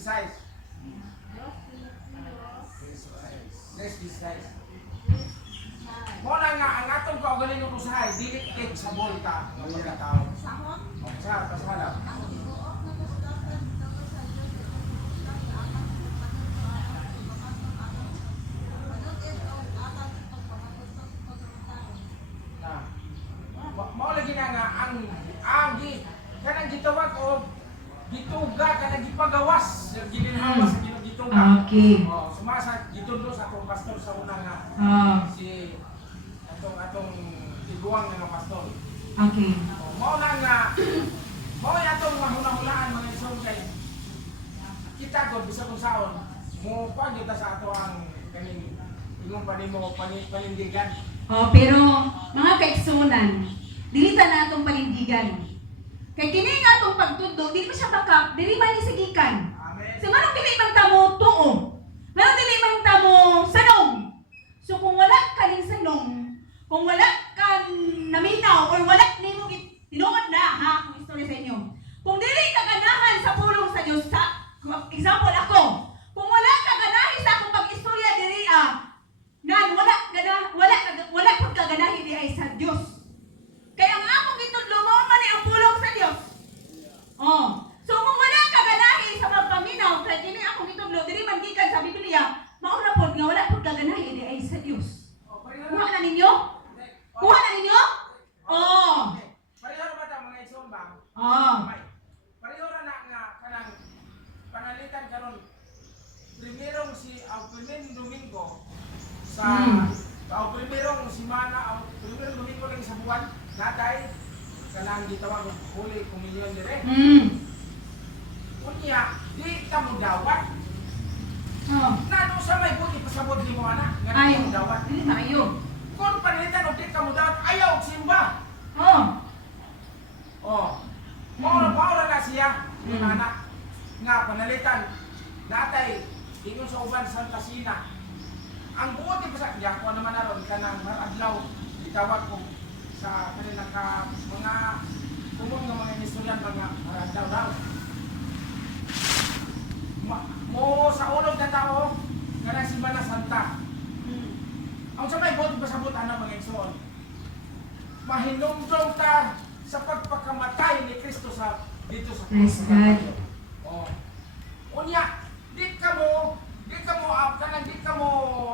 16. Verse 16. Mo na nga ang atong kaugalingon usahay dili kay sa bolta ng mga tao. Sa pasala. Mao lagi na nga ang kanang gitawag o gituga kanang gipagawas gilinhawa sa gituga. Okay. Oh, sumasa gitundo sa atong pastor sa una nga. Si atong tiguang nga pastor. Okay. Oh, mao na nga mao atong mahuna-hunaan mga isong kay kita gud bisa kung saon mo pagita sa ato ang kaning imong panimo panindigan. Oh, pero mga kaigsunan, dili ta na atong panindigan. Kay kini nga atong pagtudlo, dili man siya bakak, dili man ni sigikan. Amen. So manong dili man tamo tuo. Manong dili man tamo sanong. So kung wala ka ning sanong, kung wala ka naminaw or wala nimo tinuod na ha, kung istorya sa inyo. Kung dili ka ganahan sa pulong sa Dios sa example ako, kung wala ka ganahan sa akong pag-istorya diri nan wala pud kaganahin di ay sa Dios. Kaya ang akong gitudlo mo man ang pulong sa Dios. Oh. So kung wala kaganahin sa pagpaminaw kay kini akong gitudlo diri man gikan sa Biblia, mao ra pud nga wala pud kaganahin di ay sa Dios. Kuha na ninyo? Kuha na ninyo? Oh. Pareho ba ta mga igsoon ba? Oh. Pareho ra na nga kanang panalitan karon primerong primerong Domingo sa primerong semana primerong Domingo lang sa buwan natay kanang gitawag og Holy Communion dire. Unya di ta mo dawat. Oh. Nano sa may buti pasabot nimo ana nga Ay, di mo dawat. dili maayo. Kung panalitan og di ka mo dawat ayaw og simba. Oh. Oh. Maura na siya ni anak nga panalitan natay ingon sa uban Santa Sina. Ang buot pa sa diya ko naman aron kanang adlaw gitawag ko sa kanila ka mga kumong nga mga istoryan mga adlaw raw. Mo sa ulog na tao kanang Semana Santa. Ang sabay buot pasabot ana mga igsoon. Mahinumdum ta sa pagpakamatay ni Kristo sa dito sa Praise God. Oh. Unya, di ka mo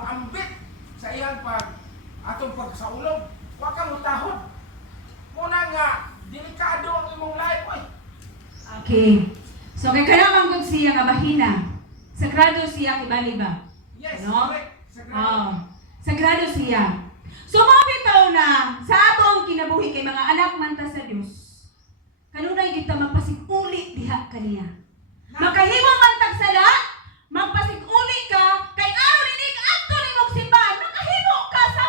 ambit sa iyang atong pagsaulog. Wa ka mo tahod. Muna nga delikado ang imong life oy. Okay. So kay kana man siya nga bahina. Sagrado siya kibali ba? Yes, Ano? correct. Sagrado. Oh. Sagrado siya. So mga bitaw na sa atong kinabuhi kay mga anak man ta sa Dios. Kanunay kita magpasiguli diha kaniya. Makahimo man tag sala, magpasiguli ka kay aron ini ka adto nimong simbahan, makahimo ka sa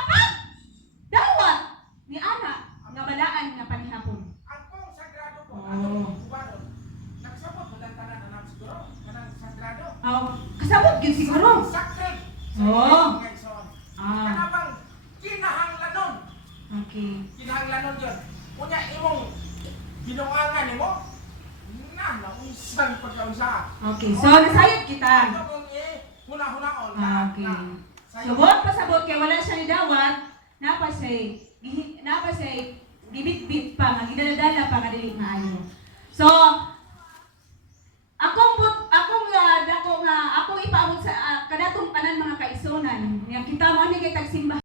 dawat ni ana nga balaan nga panihapon. Ang kong sagrado po, Oh. atong kubaron. Nagsabot mo lang tanan anak siguro, kanang sagrado. Kasabot gyud siguro. Sacred. Oh. Ah. Kanabang kinahanglanon. Okay. Kinahanglanon yun. Kunya imong ginuangan nimo na naunsan pagkaunsa. Okay. So nasayop kita. Ano kung huna-hunaon Okay. Subot pasabot kay wala siya ni dawat, napa siya gibit-bit pa, nga gidala-dala pa nga dili maayo. So akong ipaabot sa kanatong tanan mga kaigsunan. Nga kita mo ni kay tagsimba